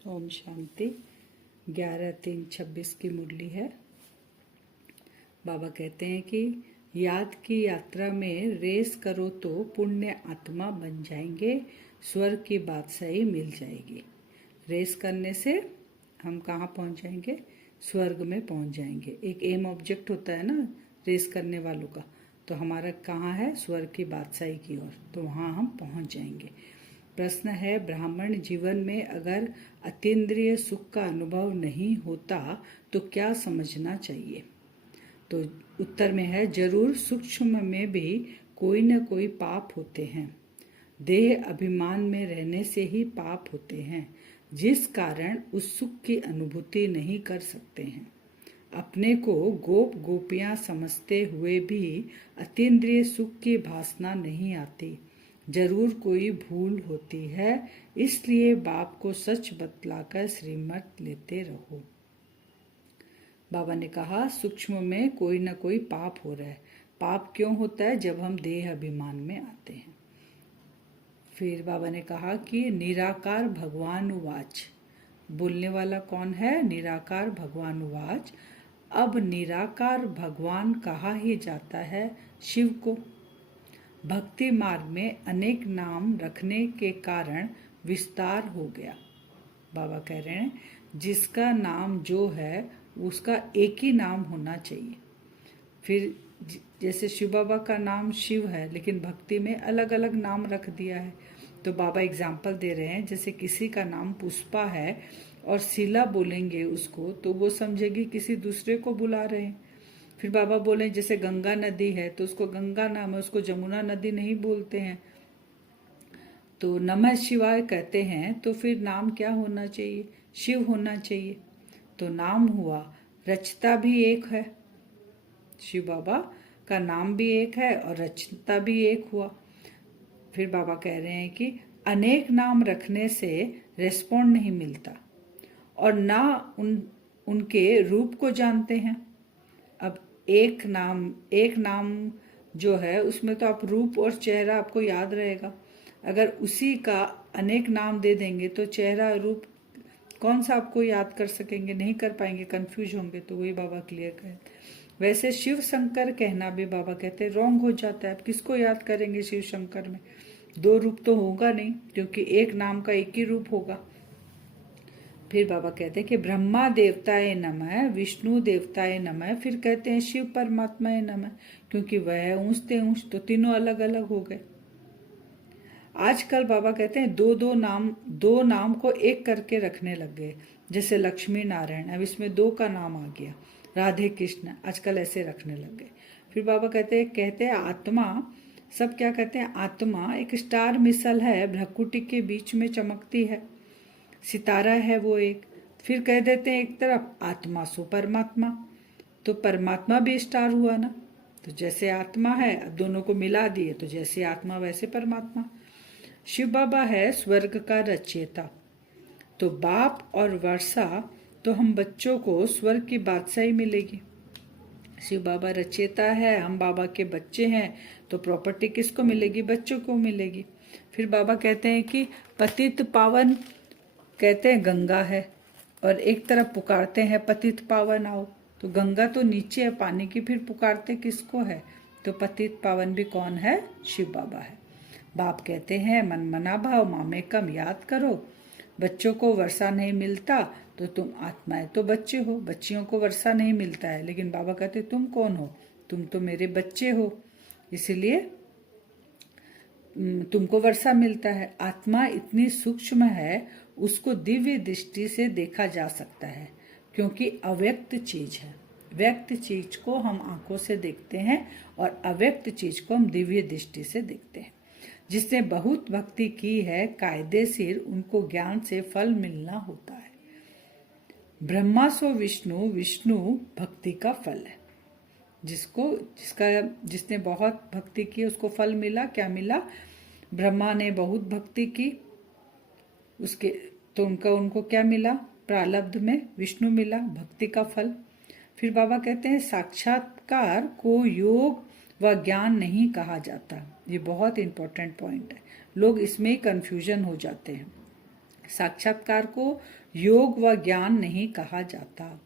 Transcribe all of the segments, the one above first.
ओम शांति। 11/3/26 की मुरली है। बाबा कहते हैं कि याद की यात्रा में रेस करो तो पुण्य आत्मा बन जाएंगे, स्वर्ग की बादशाही मिल जाएगी। रेस करने से हम कहाँ पहुँच जाएंगे? स्वर्ग में पहुँच जाएंगे। एक एम ऑब्जेक्ट होता है ना रेस करने वालों का, तो हमारा कहाँ है? स्वर्ग की बादशाही की ओर, तो वहाँ हम पहुँच जाएंगे। प्रश्न है, ब्राह्मण जीवन में अगर अतीन्द्रिय सुख का अनुभव नहीं होता तो क्या समझना चाहिए? तो उत्तर में है, जरूर सूक्ष्म में भी कोई न कोई पाप होते हैं। देह अभिमान में रहने से ही पाप होते हैं, जिस कारण उस सुख की अनुभूति नहीं कर सकते हैं। अपने को गोप गोपियां समझते हुए भी अतीन्द्रिय सुख की भासना नहीं आती। जरूर कोई भूल होती है, इसलिए बाप को सच बतलाकर श्रीमत लेते रहो। बाबा ने कहा, सूक्ष्म में कोई न कोई पाप हो रहा है। पाप क्यों होता है? जब हम देह अभिमान में आते हैं। फिर बाबा ने कहा कि निराकार भगवान उवाच। बोलने वाला कौन है? निराकार भगवान उवाच। अब निराकार भगवान कहा ही जाता है शिव को। भक्ति मार्ग में अनेक नाम रखने के कारण विस्तार हो गया। बाबा कह रहे हैं, जिसका नाम जो है उसका एक ही नाम होना चाहिए। फिर जैसे शिव बाबा का नाम शिव है, लेकिन भक्ति में अलग अलग नाम रख दिया है। तो बाबा एग्जाम्पल दे रहे हैं, जैसे किसी का नाम पुष्पा है और शीला बोलेंगे उसको, तो वो समझेगी किसी दूसरे को बुला रहे हैं। फिर बाबा बोले जैसे गंगा नदी है तो उसको गंगा नाम है, उसको जमुना नदी नहीं बोलते हैं। तो नमः शिवाय कहते हैं तो फिर नाम क्या होना चाहिए? शिव होना चाहिए। तो नाम हुआ, रचता भी एक है। शिव बाबा का नाम भी एक है और रचता भी एक हुआ। फिर बाबा कह रहे हैं कि अनेक नाम रखने से रेस्पॉन्ड नहीं मिलता और ना उनके रूप को जानते हैं। अब एक नाम जो है उसमें तो आप रूप और चेहरा आपको याद रहेगा। अगर उसी का अनेक नाम दे देंगे तो चेहरा रूप कौन सा आपको याद कर सकेंगे? नहीं कर पाएंगे, कंफ्यूज होंगे। तो वही बाबा क्लियर करें। वैसे शिव शंकर कहना भी बाबा कहते हैं रॉन्ग हो जाता है। आप किसको याद करेंगे? शिव शंकर में दो रूप तो होगा नहीं, क्योंकि एक नाम का एक ही रूप होगा। फिर बाबा कहते हैं कि ब्रह्मा देवताए नमः, विष्णु देवताए नमः, फिर कहते हैं शिव परमात्माए नमः, क्योंकि वह ऊंचते ऊंच, तो तीनों अलग अलग हो गए। आजकल बाबा कहते हैं दो नाम को एक करके रखने लग गए, जैसे लक्ष्मी नारायण, अब इसमें दो का नाम आ गया, राधे कृष्ण, आजकल ऐसे रखने लग गए। फिर बाबा कहते हैं आत्मा, सब क्या कहते हैं? आत्मा एक स्टार मिसल है, भ्रकुटी के बीच में चमकती है, सितारा है वो एक। फिर कह देते हैं एक तरफ आत्मा सो परमात्मा, तो परमात्मा भी स्टार हुआ ना। तो जैसे आत्मा है, अब दोनों को मिला दिए तो जैसे आत्मा वैसे परमात्मा। शिव बाबा है स्वर्ग का रचयिता। तो बाप और वर्षा, तो हम बच्चों को स्वर्ग की बादशाही मिलेगी। शिव बाबा रचयिता है, हम बाबा के बच्चे हैं, तो प्रॉपर्टी किसको मिलेगी? बच्चों को मिलेगी। फिर बाबा कहते हैं कि पतित पावन, कहते हैं गंगा है, और एक तरफ पुकारते हैं पतित पावन आओ। तो गंगा तो नीचे है पानी की, फिर पुकारते किसको है? तो पतित पावन भी कौन है? शिव बाबा है। बाप कहते हैं मन मना भाव मामे कम याद करो। बच्चों को वर्षा नहीं मिलता तो तुम आत्माएं तो बच्चे हो, बच्चियों को वर्षा नहीं मिलता है, लेकिन बाबा कहते तुम कौन हो? तुम तो मेरे बच्चे हो, इसलिए तुमको वर्षा मिलता है। आत्मा इतनी सूक्ष्म है, उसको दिव्य दृष्टि से देखा जा सकता है, क्योंकि अव्यक्त चीज है। व्यक्त चीज को हम आंखों से देखते हैं और अव्यक्त चीज को हम दिव्य दृष्टि से देखते हैं। जिसने बहुत भक्ति की है, कायदेशीर उनको ज्ञान से फल मिलना होता है। ब्रह्मा सो विष्णु, विष्णु भक्ति का फल है। जिसने बहुत भक्ति की उसको फल मिला। क्या मिला? ब्रह्मा ने बहुत भक्ति की, उसके तो उनको क्या मिला? प्रारब्ध में विष्णु मिला, भक्ति का फल। फिर बाबा कहते हैं साक्षात्कार को योग व ज्ञान नहीं कहा जाता। ये बहुत इंपॉर्टेंट पॉइंट है, लोग इसमें ही कंफ्यूजन हो जाते हैं। साक्षात्कार को योग व ज्ञान नहीं कहा जाता।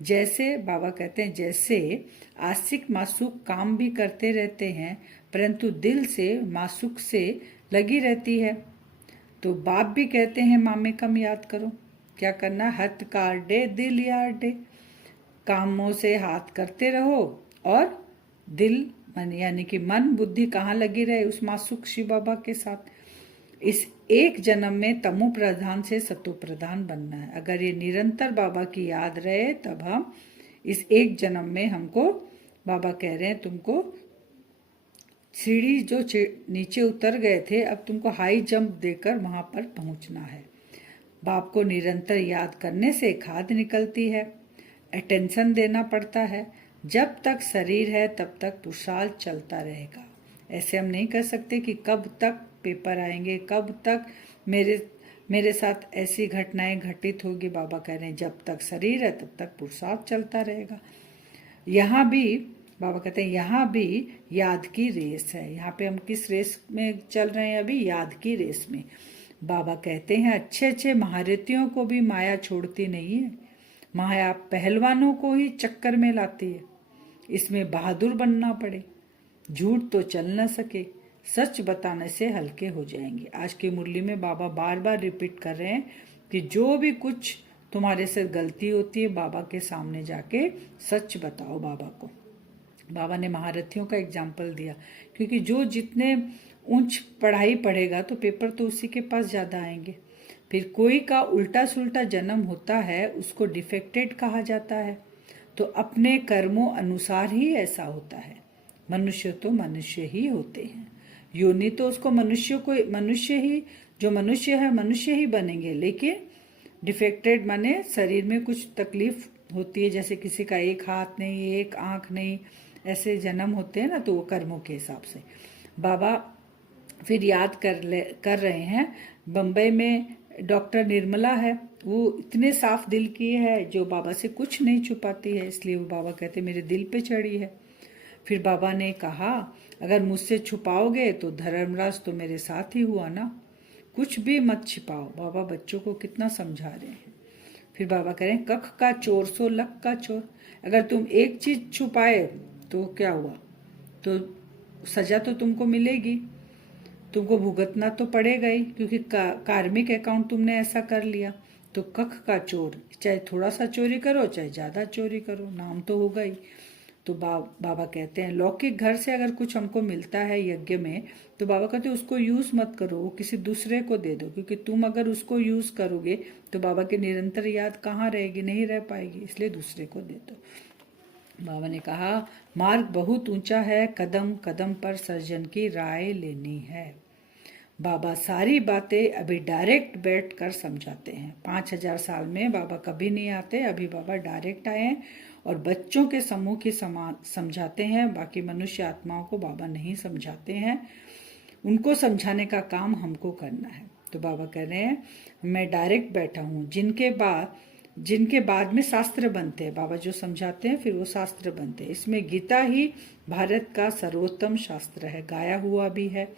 जैसे बाबा कहते हैं, जैसे आस्तिक मासूक काम भी करते रहते हैं परंतु दिल से मासूक से लगी रहती है। तो बाप भी कहते हैं मामे कम याद करो। क्या करना? हथ कार डे दिल यार डे। कामों से हाथ करते रहो और दिल मन यानी कि मन बुद्धि कहाँ लगी रहे? उस मासूक शिव बाबा के साथ। इस एक जन्म में तमो प्रधान से सतो प्रधान बनना है। अगर ये निरंतर बाबा की याद रहे तब हम इस एक जन्म में, हमको बाबा कह रहे हैं तुमको सीढ़ी जो नीचे उतर गए थे अब तुमको हाई जंप देकर वहां पर पहुंचना है। बाप को निरंतर याद करने से खाद निकलती है, अटेंशन देना पड़ता है। जब तक शरीर है तब तक पुरुषार्थ चलता रहेगा। ऐसे हम नहीं कर सकते कि कब तक पेपर आएंगे, कब तक मेरे साथ ऐसी घटनाएं घटित होगी। बाबा कह रहे हैं जब तक शरीर है तब तक पुरुषार्थ चलता रहेगा। यहाँ भी बाबा कहते हैं यहाँ भी याद की रेस है। यहाँ पे हम किस रेस में चल रहे हैं? अभी याद की रेस में। बाबा कहते हैं अच्छे अच्छे महारथियों को भी माया छोड़ती नहीं है। माया पहलवानों को ही चक्कर में लाती है। इसमें बहादुर बनना पड़े, झूठ तो चल न सके, सच बताने से हल्के हो जाएंगे। आज की मुरली में बाबा बार बार रिपीट कर रहे हैं कि जो भी कुछ तुम्हारे से गलती होती है बाबा के सामने जाके सच बताओ बाबा को। बाबा ने महारथियों का एग्जाम्पल दिया, क्योंकि जो जितने ऊंच पढ़ाई पढ़ेगा तो पेपर तो उसी के पास ज़्यादा आएंगे। फिर कोई का उल्टा सुल्टा जन्म होता है उसको डिफेक्टेड कहा जाता है। तो अपने कर्मों अनुसार ही ऐसा होता है। मनुष्य तो मनुष्य ही होते हैं। योनि तो उसको मनुष्य ही, जो मनुष्य है मनुष्य ही बनेंगे, लेकिन डिफेक्टेड माने शरीर में कुछ तकलीफ होती है, जैसे किसी का एक हाथ नहीं, एक आंख नहीं, ऐसे जन्म होते हैं ना, तो वो कर्मों के हिसाब से। बाबा फिर याद कर रहे हैं। बम्बई में डॉक्टर निर्मला है, वो इतने साफ दिल की है जो बाबा से कुछ नहीं छुपाती है, इसलिए वो बाबा कहते मेरे दिल पे चढ़ी है। फिर बाबा ने कहा अगर मुझसे छुपाओगे तो धर्मराज तो मेरे साथ ही हुआ ना, कुछ भी मत छिपाओ। बाबा बच्चों को कितना समझा रहे हैं। फिर बाबा कह रहे हैं कख का चोर सो लक का चोर। अगर तुम एक चीज छुपाए तो क्या हुआ? तो सजा तो तुमको मिलेगी, तुमको भुगतना तो पड़ेगा ही, क्योंकि कार्मिक अकाउंट तुमने ऐसा कर लिया। तो कख का चोर, चाहे थोड़ा सा चोरी करो चाहे ज्यादा चोरी करो, नाम तो होगा ही। तो बाबा कहते हैं लौकिक घर से अगर कुछ हमको मिलता है यज्ञ में, तो बाबा कहते हैं उसको यूज मत करो, वो किसी दूसरे को दे दो, क्योंकि तुम अगर उसको यूज करोगे तो बाबा की निरंतर याद कहाँ रहेगी? नहीं रह पाएगी, इसलिए दूसरे को दे दो। बाबा ने कहा मार्ग बहुत ऊंचा है, कदम कदम पर सर्जन की राय लेनी है। बाबा सारी बातें अभी डायरेक्ट बैठ कर समझाते हैं। 5000 साल में बाबा कभी नहीं आते, अभी बाबा डायरेक्ट आए हैं और बच्चों के समूह की समान समझाते हैं। बाकी मनुष्य आत्माओं को बाबा नहीं समझाते हैं, उनको समझाने का काम हमको करना है। तो बाबा कह रहे हैं मैं डायरेक्ट बैठा हूँ, जिनके बाद में शास्त्र बनते हैं। बाबा जो समझाते हैं फिर वो शास्त्र बनते हैं। इसमें गीता ही भारत का सर्वोत्तम शास्त्र है, गाया हुआ भी है।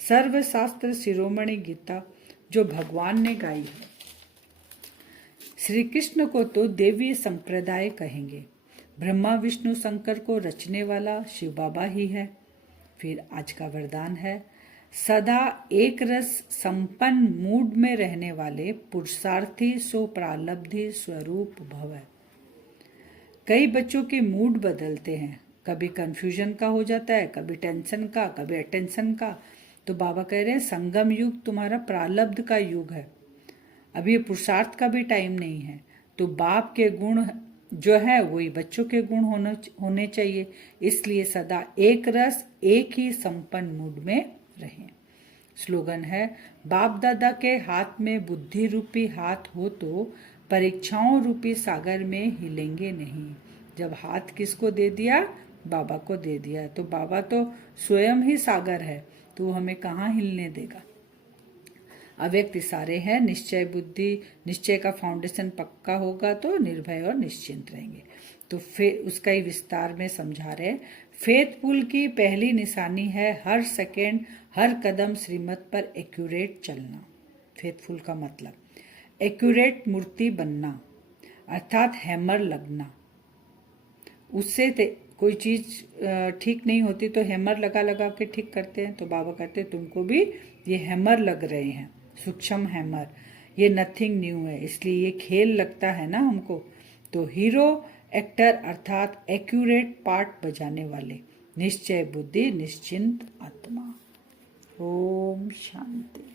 सर्वशास्त्र शिरोमणि गीता जो भगवान ने गाई है। श्री कृष्ण को तो देवी संप्रदाय कहेंगे, ब्रह्मा विष्णु शंकर को रचने वाला शिव बाबा ही है। फिर आज का वरदान है सदा एक रस संपन्न मूड में रहने वाले पुरुषार्थी सो प्रालब्धि स्वरूप भव। कई बच्चों के मूड बदलते हैं, कभी कंफ्यूजन का हो जाता है, कभी टेंशन का, कभी अटेंशन का। तो बाबा कह रहे हैं संगम युग तुम्हारा प्रालब्ध का युग है, अभी पुरुषार्थ का भी टाइम नहीं है। तो बाप के गुण जो है वही बच्चों के गुण होने चाहिए, इसलिए सदा एक रस एक ही संपन्न मूड में रहें। स्लोगन है बाप दादा के हाथ में बुद्धि रूपी हाथ हो तो परीक्षाओं रूपी सागर में हिलेंगे नहीं। जब हाथ किसको दे दिया? बाबा को दे दिया। तो बाबा तो स्वयं ही सागर है, तो वो हमें कहाँ हिलने देगा। अव्यक्त इशारे हैं, निश्चय बुद्धि, निश्चय का फाउंडेशन पक्का होगा तो निर्भय और निश्चिंत रहेंगे। तो फिर उसका ही विस्तार में समझा रहे। फेथफुल की पहली निशानी है हर सेकेंड हर कदम श्रीमत पर एक्यूरेट चलना। फेथफुल का मतलब एक्यूरेट मूर्ति बनना, अर्थात हैमर लगना। उससे कोई चीज ठीक नहीं होती तो हैमर लगा लगा के ठीक करते हैं। तो बाबा कहते हैं तुमको भी ये हैमर लग रहे हैं, सूक्ष्म हैमर। ये नथिंग न्यू है, इसलिए ये खेल लगता है ना हमको। तो हीरो एक्टर अर्थात एक्यूरेट पार्ट बजाने वाले, निश्चय बुद्धि निश्चिंत आत्मा। ओम शांति।